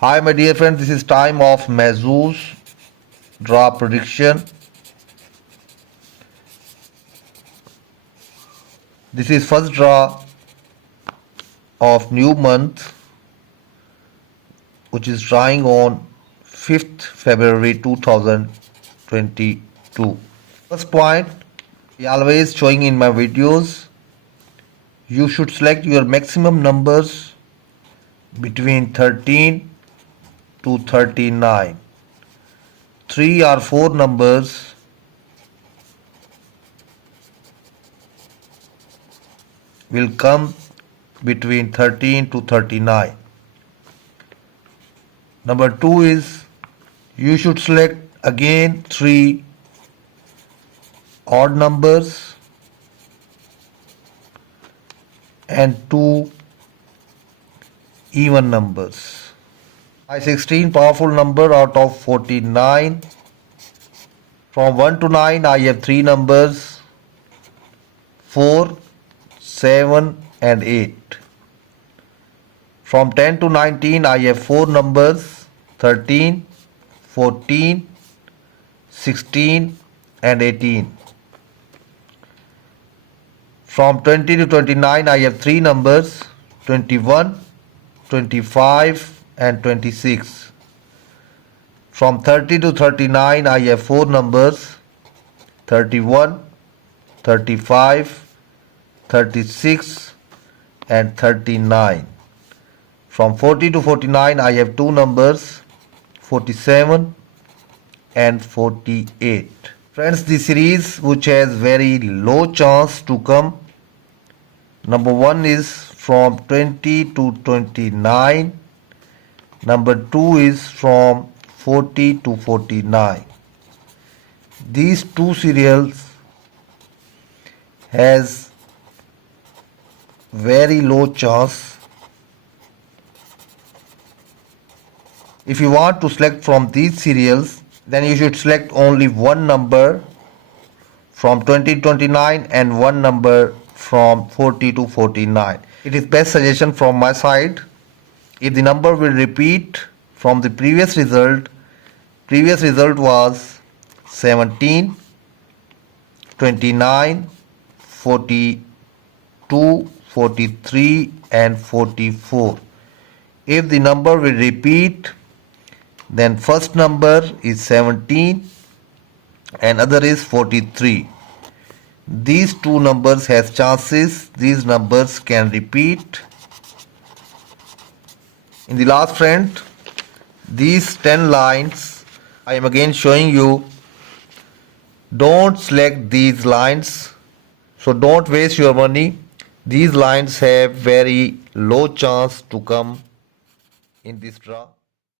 Hi my dear friends, this is time of Mahzooz draw prediction. This is first draw of new month, which is drawing on 5th February 2022. First point, I always showing in my videos, you should select your maximum numbers between 13 to 39. 3 or 4 numbers will come between 13 to 39. Number 2 is you should select again 3 odd numbers and 2 even numbers. My 16 powerful number out of 49. From 1 to 9 I have 3 numbers, 4, 7 and 8. From 10 to 19 I have 4 numbers, 13, 14, 16 and 18. From 20 to 29 I have 3 numbers, 21, 25 and 26. From 30 to 39 I have 4 numbers, 31, 35, 36 and 39. From 40 to 49 I have 2 numbers, 47 and 48. Friends, the series which has very low chance to come, number 1 is from 20 to 29. Number 2 is from 40 to 49. These two serials has very low chance. If you want to select from these serials, then you should select only one number from 20 to 29 and one number from 40 to 49. It is best suggestion from my side. If the number will repeat from the previous result was 17, 29, 42, 43 and 44. If the number will repeat, then first number is 17 and other is 43. These two numbers has chances, these numbers can repeat. In the last, friend, these 10 lines I am again showing you. Don't select these lines, so don't waste your money. These lines have very low chance to come in this draw.